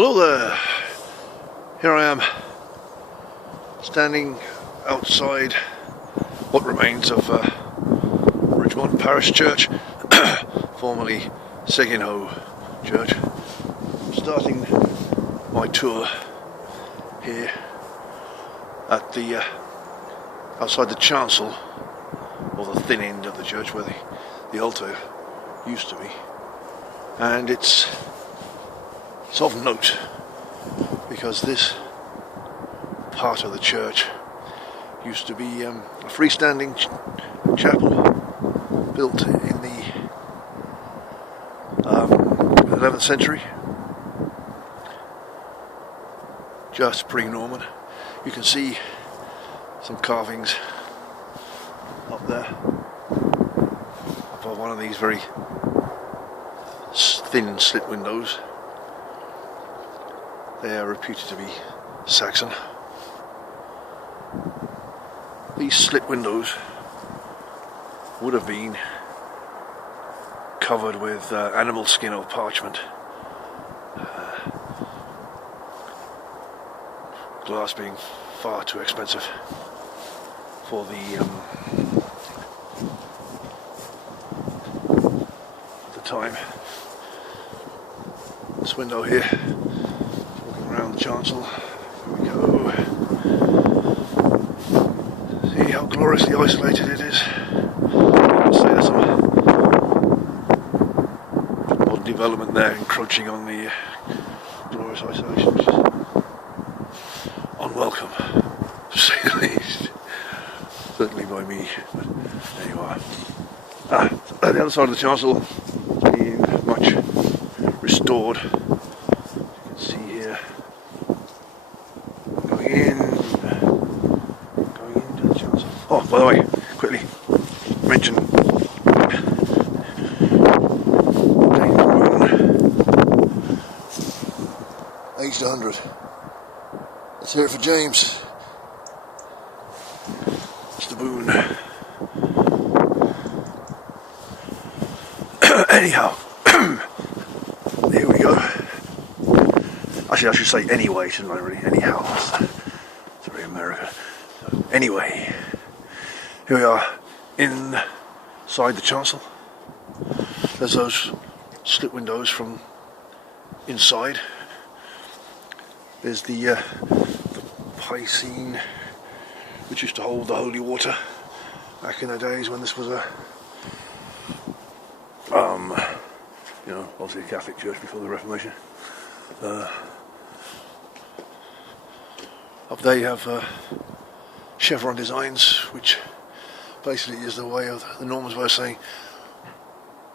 Hello there, here I am standing outside what remains of Ridgmont Parish Church, formerly Segenhoe Church. I'm starting my tour here at the outside the chancel, or the thin end of the church where the altar used to be, and it's of note because this part of the church used to be a freestanding chapel built in the 11th century, just pre-Norman. You can see some carvings up there above one of these very thin slit windows. They are reputed to be Saxon. These slit windows would have been covered with animal skin or parchment. Glass being far too expensive for the at the time. This window here, around the chancel, here we go. See how gloriously isolated it is. You can say there's some modern development there encroaching on the glorious isolation, which is unwelcome, to say the least. Certainly by me, but there you are. At the other side of the chancel, it's been much restored. Oh, by the way, quickly mention James Boone, aged 100. Let's hear it for James. Mr. Boone. Anyhow, here we go. Actually, I should say anyway, shouldn't I, really? Anyhow, it's very American. So, anyway. Here we are inside the chancel. There's those slit windows from inside. There's the piscine, which used to hold the holy water back in the days when this was a, obviously a Catholic church before the Reformation. Up there you have chevron designs, which basically is the way of the Normans way of saying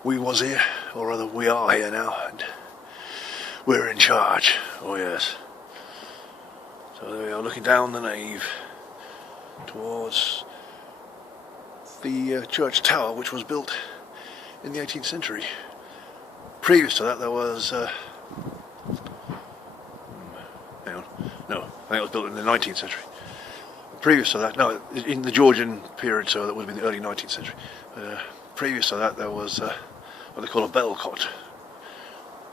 we was here, or rather we are here now, and we're in charge. Oh yes. So there we are, looking down the nave towards the church tower, which was built in the 18th century. Previous to that there was hang on, no, I think it was built in the 19th century. Previous to that, no, in the Georgian period, so that would have been the early 19th century. Previous to that, there was what they call a bell cot.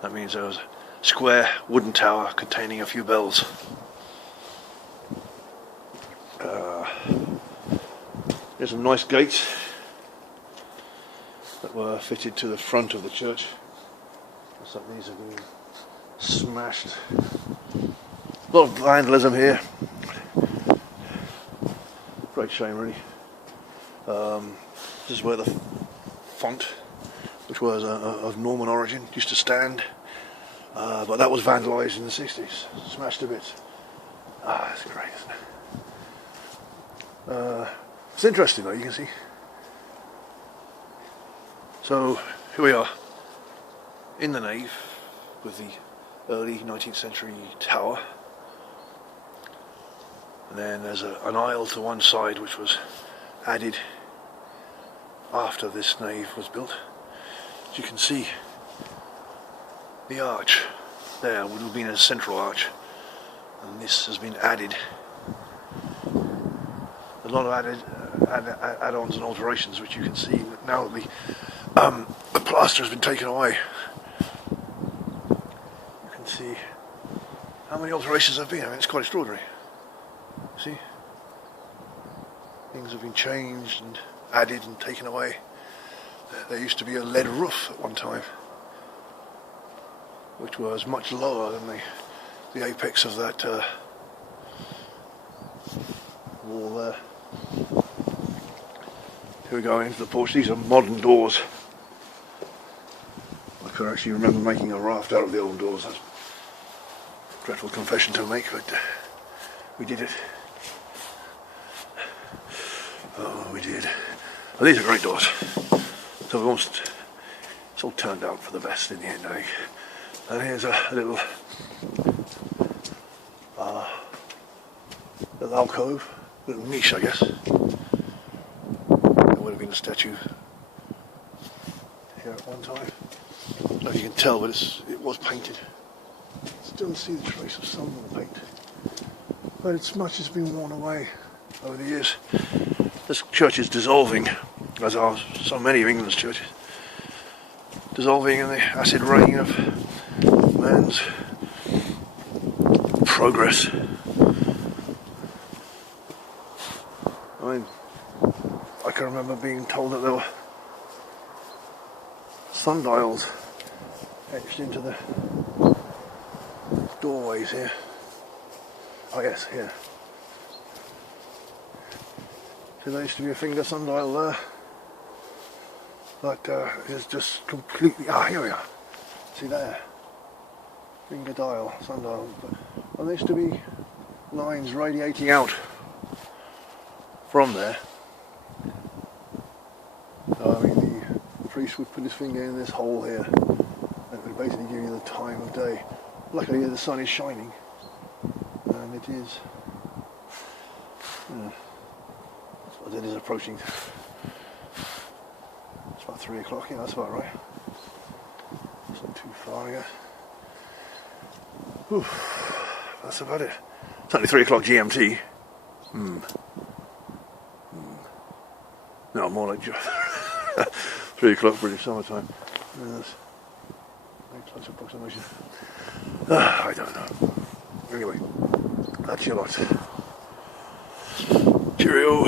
That means there was a square wooden tower containing a few bells. There's some nice gates that were fitted to the front of the church. Looks like these have been smashed. A lot of vandalism here. Great shame, really. This is where the font, which was of Norman origin, used to stand, but that was vandalised in the 60s, smashed to bits. That's great, isn't it? It's interesting though, you can see. So, here we are, in the nave, with the early 19th century tower. And then there's an aisle to one side which was added after this nave was built. As you can see, the arch there would have been a central arch, and this has been added. A lot of add-ons and alterations, which you can see now that the plaster has been taken away. You can see how many alterations there have been. I mean, it's quite extraordinary. See? Things have been changed and added and taken away. There used to be a lead roof at one time, which was much lower than the apex of that wall there. Here we go into the porch. These are modern doors. I could actually remember making a raft out of the old doors. That's a dreadful confession to make, but we did it. Oh, we did. Well, these are great doors. So it's all turned out for the best in the end, I think. And here's a little alcove, a little niche, I guess. There would have been a statue here at one time. I don't know if you can tell, but it was painted. Still see the trace of some of the paint, but it's much has been worn away over the years. This church is dissolving, as are so many of England's churches. Dissolving in the acid rain of man's progress. I mean, I can remember being told that there were sundials etched into the doorways here. Oh yes, here. So there used to be a finger sundial there. That is just completely... here we are. See there? Finger dial, sundial. And there used to be lines radiating out from there. So, I mean, the priest would put his finger in this hole here. That would basically give you the time of day. Luckily, the sun is shining. And it is... it is approaching... It's about 3 o'clock, yeah, that's about right. It's not too far, I guess. Oof, that's about it. It's only 3 o'clock GMT. No, more like 3 o'clock British summertime. Yes. Makes such approximation. I don't know. Anyway, that's your lot. Cheerio.